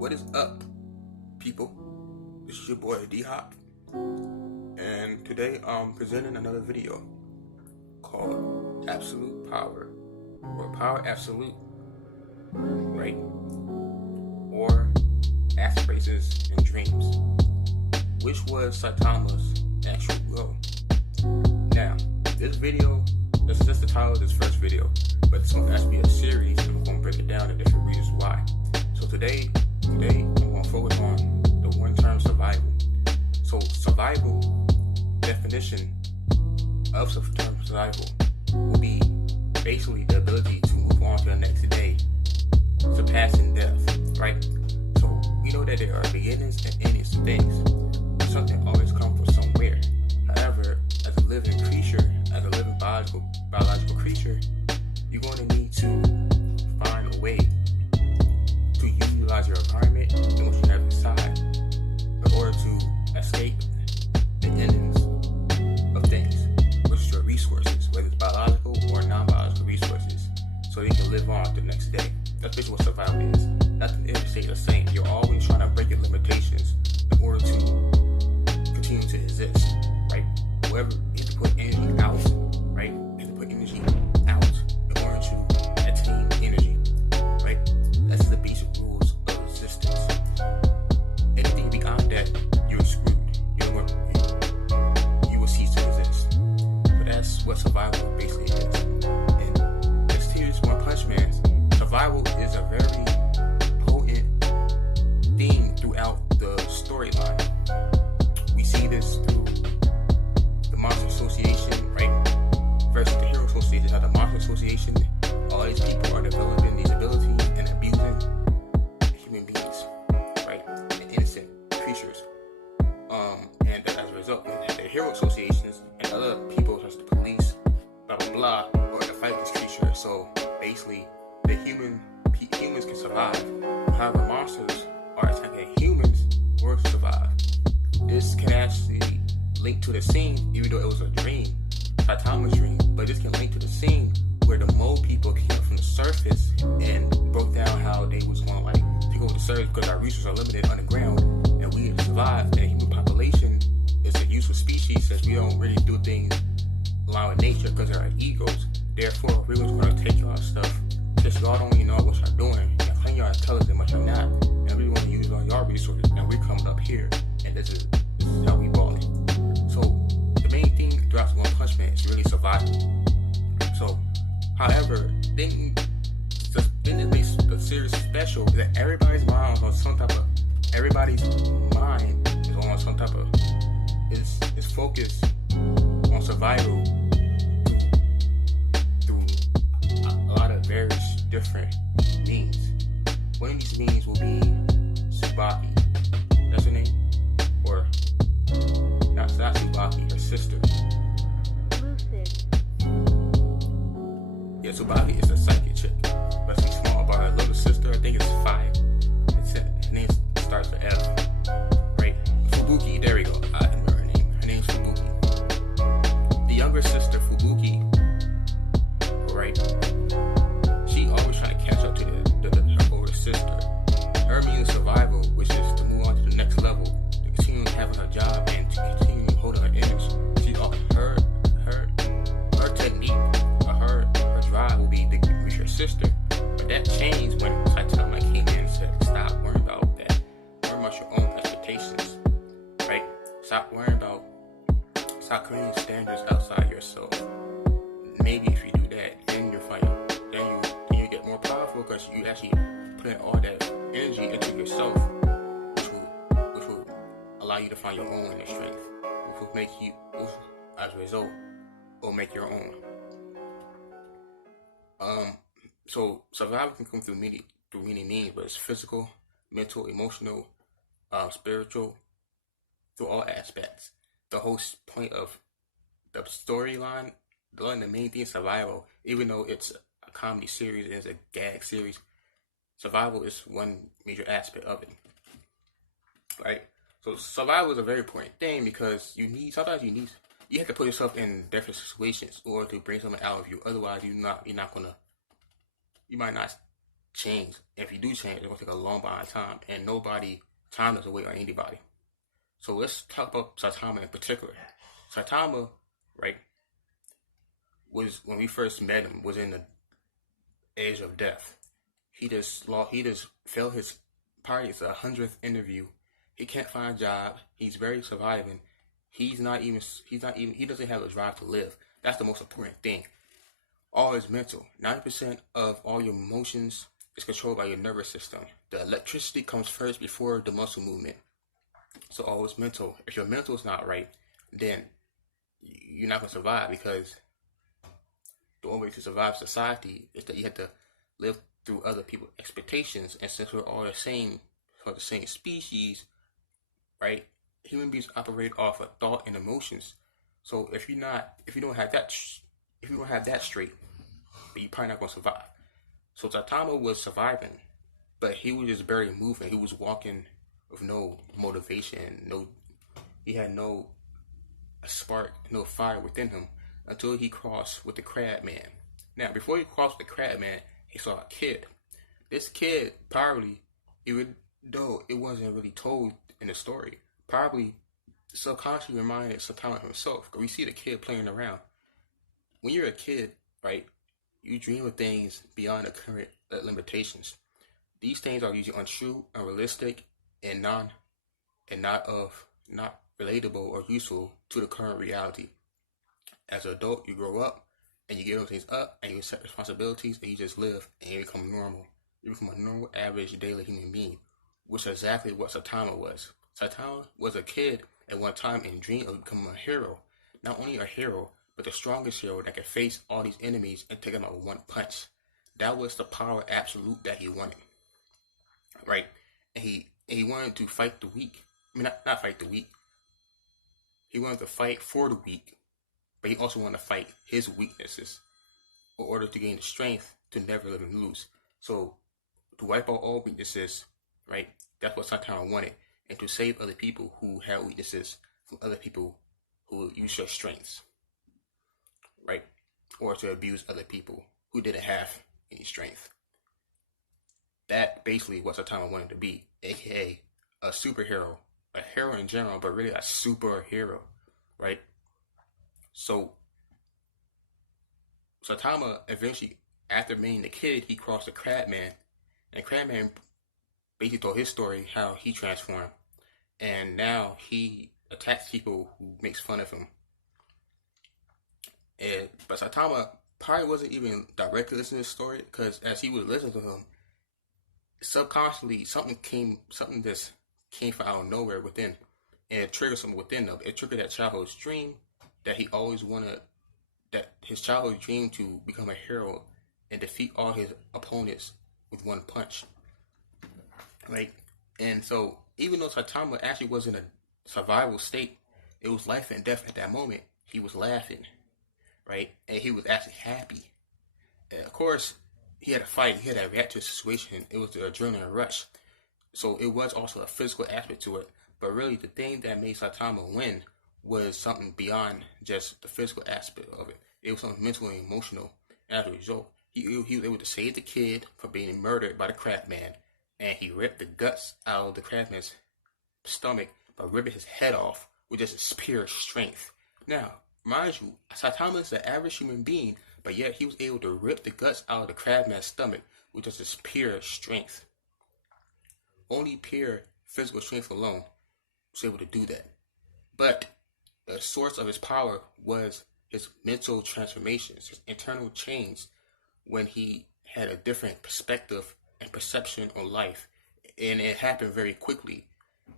What is up, people? This is your boy D-Hop, and today I'm presenting another video called Absolute Power, or Power Absolute, right? Or Aspirations and Dreams, which was Saitama's actual goal. Now, this video, this is just the title of this first video, but it's going to actually be a series, and I'm going to break it down into different reasons why. So today I'm going to focus on the one term survival. So survival, definition of the term survival will be basically the ability to move on to the next day, surpassing death, right? So we know that there are beginnings and endings to things, but something always comes from somewhere. However, as a living creature, as a living biological creature, you're going to need to find a way to utilize your environment and what you have inside in order to escape the endings of things, which is your resources, whether it's biological or non-biological resources, so you can live on the next day. That's basically what survival is. Nothing ever stays the same. You're always trying to break your limitations in order to continue to exist, right? Whoever you have to put energy out, right? You have to put energy out in order to attain energy, right? That's the basic rules of existence. Anything beyond that, you're screwed. You will cease to exist. So that's what survival basically is. And this series, One Punch Man, survival is a very potent theme throughout the storyline. We see this through the Monster Association, right? Versus the Hero Association. How the Monster Association, all these people are developing these abilities and abusing human beings, right? And innocent creatures. And as a result, we have the Hero Associations and other people such as the police, blah blah blah, or to fight this creature. So basically, the humans can survive. However, monsters are attacking humans or survive. This can actually link to the scene, even though it was a dream, Saitama's dream, but this can link to the scene where the mole people came up from the surface and broke down how they was going to like take over the surface because our resources are limited underground, and we survive. And the human population is a useful species since we don't really do things along with nature because of our egos. Therefore, we're going to take y'all stuff since y'all don't even know what y'all doing. Y'all claim y'all intelligent, but y'all not, and we want to use all y'all resources, and we're coming up here, and this is how we balling. So the main thing throughout One Punch Man is really survival. So, however, then that makes the series special is that everybody's mind is on some type of is focused on survival through a lot of various different means. One of these means will be Tsubaki. That's her name? Or not Tsubaki, her sister. Lucid. Yeah, Tsubaki is a psychic chick. But she's small about her little sister. I think it's 5. Her name starts with F. Right? Fubuki, there we go. I remember her name. Her name's Fubuki. The younger sister, Fubuki, right? She always trying to catch up to her older sister. Her means survival, which is to move on to the next level, to continue having her job and to continue holding her image. She her technique, or her drive will be to reach her sister. But that changed when Saitama came in and said, stop worrying about that. Worry about your own expectations, right? Stop creating standards outside yourself. Maybe if you do that, then you'll find then you get more powerful because you actually put all that energy into yourself, which will allow you to find your own inner strength, which will make you, as a result, will make your own. So survival can come through many means, but it's physical, mental, emotional, spiritual, through all aspects. The whole point of the storyline, the main thing is survival. Even though it's a comedy series and it's a gag series, survival is one major aspect of it, right? So survival is a very important thing because you have to put yourself in different situations or to bring something out of you. Otherwise, you might not change. If you do change, it's gonna take a long amount of time, and time doesn't wait on anybody. So let's talk about Saitama in particular. Saitama, right, was when we first met him was in the age of death. He just failed his probably it's 100th interview. He can't find a job. He's very surviving. He doesn't have a drive to live. That's the most important thing. All is mental. 90% of all your emotions is controlled by your nervous system. The electricity comes first before the muscle movement. So all is mental. If your mental is not right, then you're not gonna survive, because the only way to survive society is that you have to live through other people's expectations. And since we're all the same species, right? Human beings operate off of thought and emotions. So if you don't have that straight, then you're probably not gonna survive. So Saitama was surviving, but he was just barely moving. He was walking with no motivation, he had no spark, no fire within him, until he crossed with the crab man. Now, before he crossed with the crab man, he saw a kid. This kid probably, even though it wasn't really told in the story, probably subconsciously reminded Saitama himself. Because we see the kid playing around. When you're a kid, right, you dream of things beyond the current limitations. These things are usually untrue, unrealistic, and not relatable or useful to the current reality. As an adult, you grow up and you give those things up, and you accept responsibilities, and you just live, and you become normal. You become a normal, average, daily human being, which is exactly what Saitama was. Saitama was a kid at one time and dreamed of becoming a hero. Not only a hero, but the strongest hero that could face all these enemies and take them out with one punch. That was the power absolute that he wanted, right? And he wanted to fight the weak. I mean, not fight the weak. He wanted to fight for the weak, but he also wanted to fight his weaknesses in order to gain the strength to never let him lose. So to wipe out all weaknesses, right? That's what Saitama wanted, and to save other people who have weaknesses from other people who use your strengths, right? Or to abuse other people who didn't have any strength. That basically what Saitama wanted to be, aka a superhero, a hero in general, but really a superhero, right? So Saitama eventually, after meeting the kid, he crossed the Crabman, and Crabman basically told his story, how he transformed, and now he attacks people who makes fun of him. But Saitama probably wasn't even directly listening to his story, because as he was listening to him, subconsciously something just came from out of nowhere within, and it triggered something within him. It triggered that childhood dream that he always wanted, that his childhood dream to become a hero and defeat all his opponents with one punch, right? And so even though Saitama actually was in a survival state, it was life and death at that moment, he was laughing, right? And he was actually happy. And of course, he had to fight, he had to react to the situation. It was the adrenaline rush. So it was also a physical aspect to it. But really, the thing that made Saitama win was something beyond just the physical aspect of it. It was something mental and emotional. As a result, he was able to save the kid from being murdered by the Crabman, and he ripped the guts out of the Crabman's stomach by ripping his head off with just his pure strength. Now, mind you, Saitama is an average human being, but yet he was able to rip the guts out of the Crabman's stomach with just his pure strength. Only pure physical strength alone was able to do that. But the source of his power was his mental transformations, his internal change, when he had a different perspective and perception on life. And it happened very quickly.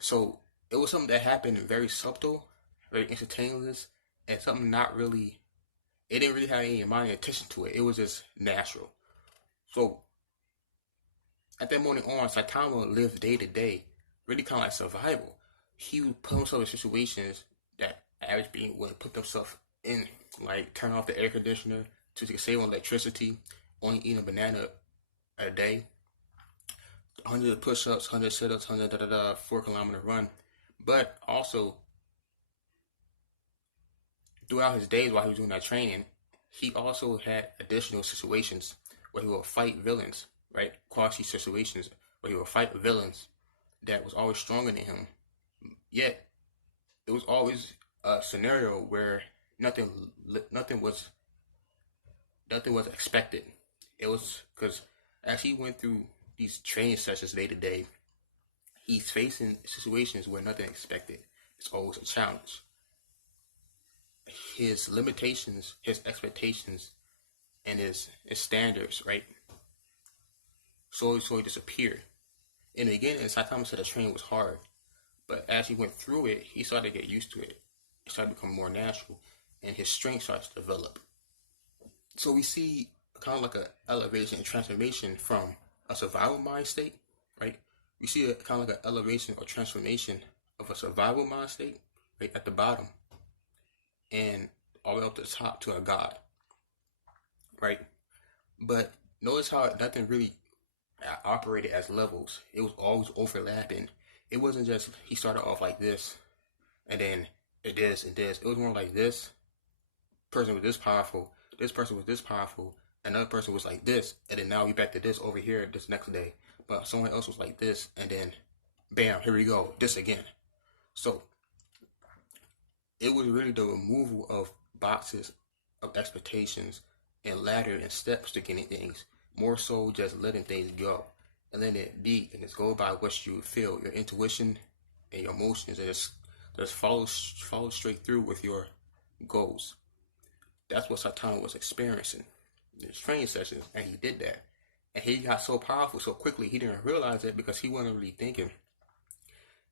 So it was something that happened very subtle, very instantaneous, and something it didn't really have any mind or attention to it. It was just natural. So at that moment on, Saitama lived day to day, really kind of like survival. He would put himself in situations that average being would put themselves in, like turn off the air conditioner to save on electricity, only eating a banana a day, 100 push-ups, 100 sit-ups, 100 4-kilometer run. But also, throughout his days while he was doing that training, he also had additional situations where he would fight villains. right? Quasi situations where he would fight villains that was always stronger than him. Yet it was always a scenario where nothing was expected. It was because as he went through these training sessions day to day, he's facing situations where nothing expected. It's always a challenge. His limitations, his expectations, and his standards, right, slowly disappeared. In the beginning, Saitama said the training was hard, but as he went through it, he started to get used to it. It started to become more natural, and his strength starts to develop. So we see kind of like an elevation and transformation from a survival mind state, right? We see a kind of like an elevation or transformation of a survival mind state, right, at the bottom, and all the way up to the top to a god, right? But notice how nothing really operated as levels. It was always overlapping. It wasn't just he started off like this, and then this and this. It was more like this person was this powerful, this person was this powerful, another person was like this, and then now we back to this over here this next day. But someone else was like this, and then bam, here we go, this again. So it was really the removal of boxes of expectations and ladder and steps to getting things. More so just letting things go and letting it be, and just go by what you feel, your intuition and your emotions, and just follow straight through with your goals. That's what Saitama was experiencing in his training sessions, and he did that. And he got so powerful so quickly, he didn't realize it because he wasn't really thinking.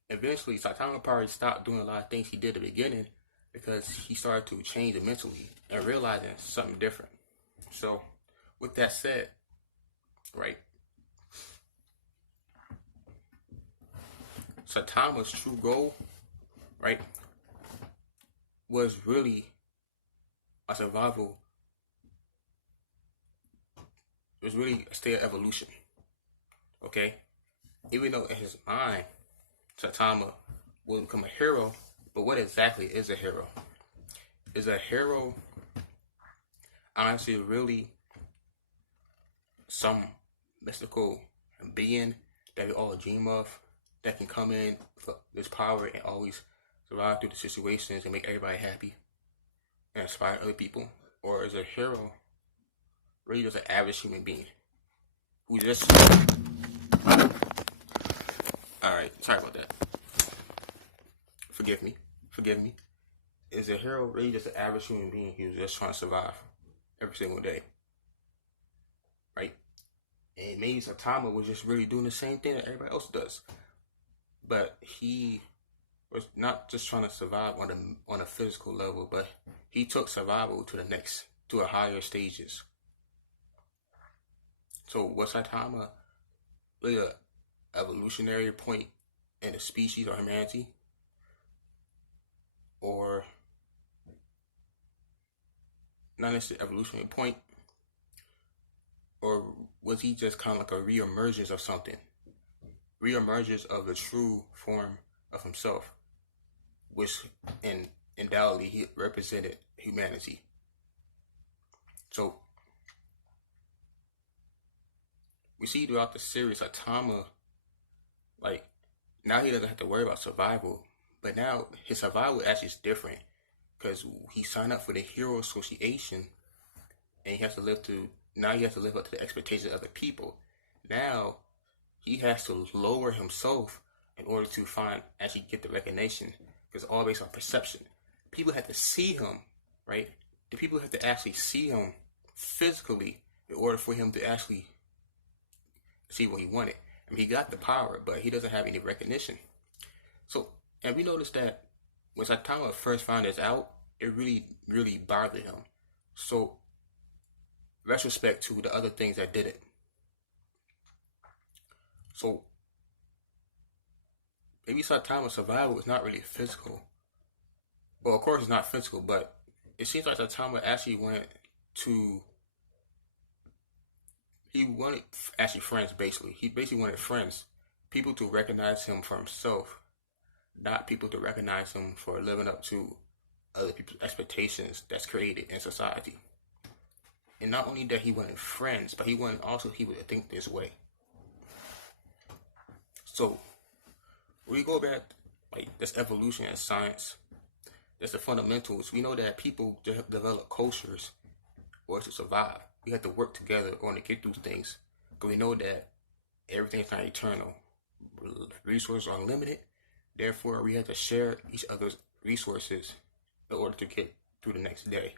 Eventually, Saitama probably stopped doing a lot of things he did at the beginning because he started to change it mentally and realizing something different. So, with that said, right, Saitama's true goal, right, was really a survival. It was really a state of evolution. Okay? Even though in his mind, Saitama will become a hero, but what exactly is a hero? Is a hero honestly really some mystical being that we all dream of that can come in with this power and always survive through the situations and make everybody happy and inspire other people? Or is a hero really just an average human being who just... Alright, sorry about that. Forgive me. Is a hero really just an average human being who's just trying to survive every single day? Right? And maybe Saitama was just really doing the same thing that everybody else does. But he was not just trying to survive on a physical level, but he took survival to a higher stages. So was Saitama really an evolutionary point in the species or humanity? Or not necessarily evolutionary point? Or was he just kind of like a re-emergence of something? Re-emergence of the true form of himself, which undoubtedly he represented humanity. So we see throughout the series, Saitama, like, now he doesn't have to worry about survival, but now his survival actually is different because he signed up for the Hero Association, and he has to live up to the expectations of the people. Now he has to lower himself in order to actually get the recognition, because it's all based on perception. People have to see him, right? The people have to actually see him physically in order for him to actually see what he wanted. I mean, he got the power, but he doesn't have any recognition. So, and we noticed that when Saitama first found this out, it really, really bothered him. So, retrospect to the other things that did it. So, maybe Saitama's survival is not really physical. Well, of course it's not physical, but it seems like Saitama actually wanted friends, basically. He basically wanted friends. People to recognize him for himself, not people to recognize him for living up to other people's expectations that's created in society. And not only that he wanted friends, but he wanted also people to think this way. So we go back, like this evolution in science, that's the fundamentals. We know that people develop cultures or to survive. We have to work together on to get through things. Because we know that everything's not eternal. Resources are limited. Therefore, we have to share each other's resources in order to get through the next day.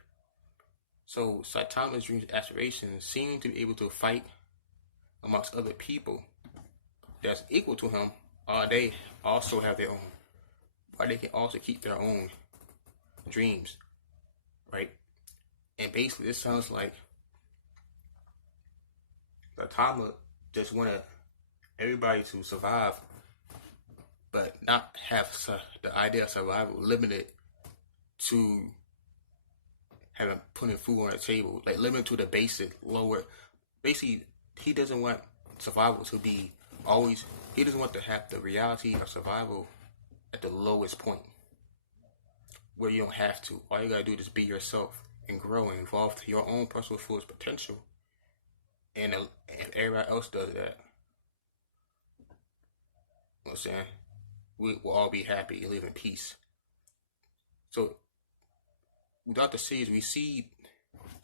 So Saitama's dreams and aspirations seem to be able to fight amongst other people that's equal to him, or they also have their own, or they can also keep their own dreams, right? And basically, this sounds like Saitama just wanted everybody to survive, but not have the idea of survival limited to having putting food on the table, like limited to the basic lower. Basically, he doesn't want survival to be always. He doesn't want to have the reality of survival at the lowest point, where you don't have to. All you gotta do is be yourself and grow and evolve to your own personal fullest potential. And everybody else does that. You know what I'm saying? We will all be happy and live in peace. So, without the series, we see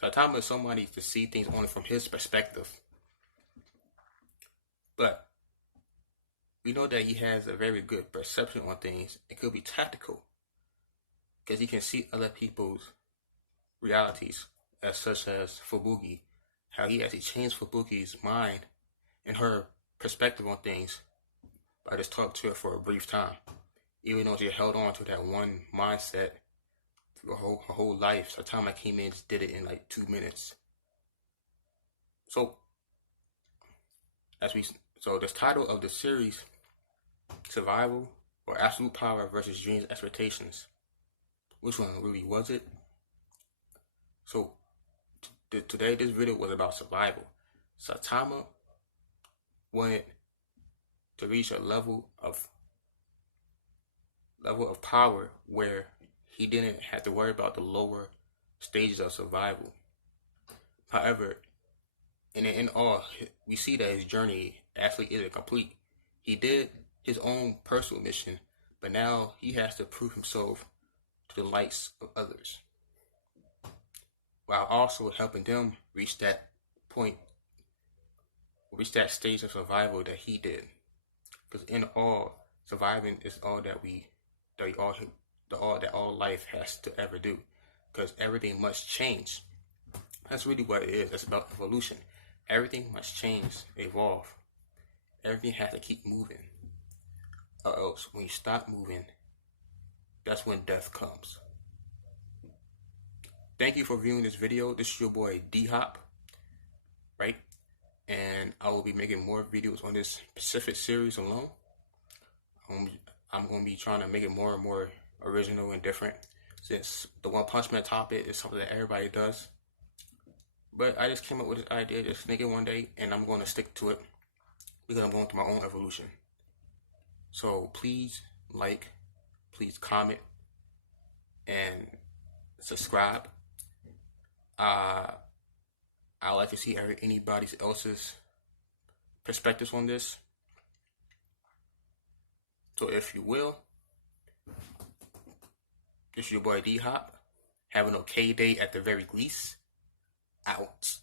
Saitama is somebody to see things only from his perspective. But we know that he has a very good perception on things. It could be tactical, because he can see other people's realities, as such as Fubuki, how he actually changed Fubuki's mind and her perspective on things by just talking to her for a brief time, even though she held on to that one mindset through her whole life. So Saitama came in and just did it in like 2 minutes. So this title of the series, Survival or Absolute Power versus Dreams and Expectations. Which one really was it? So today this video was about survival. Saitama wanted to reach a level of power where he didn't have to worry about the lower stages of survival. However, in all, we see that his journey actually isn't complete. He did his own personal mission, but now he has to prove himself to the likes of others, while also helping them reach that point, reach that stage of survival that he did. Because in all, surviving is all that all life has to ever do. Because everything must change. That's really what it is. It's about evolution. Everything must change, evolve. Everything has to keep moving. Or else, when you stop moving, that's when death comes. Thank you for viewing this video. This is your boy D-Hop, right? And I will be making more videos on this specific series alone. I'm going to be trying to make it more and more original and different, since the One Punch Man topic is something that everybody does. But I just came up with this idea, just make it one day, and I'm going to stick to it because I'm going through my own evolution. So please like, please comment, and subscribe. I like to see anybody else's perspectives on this. So if you will, this is your boy D-Hop. Have an okay day at the very least. Out.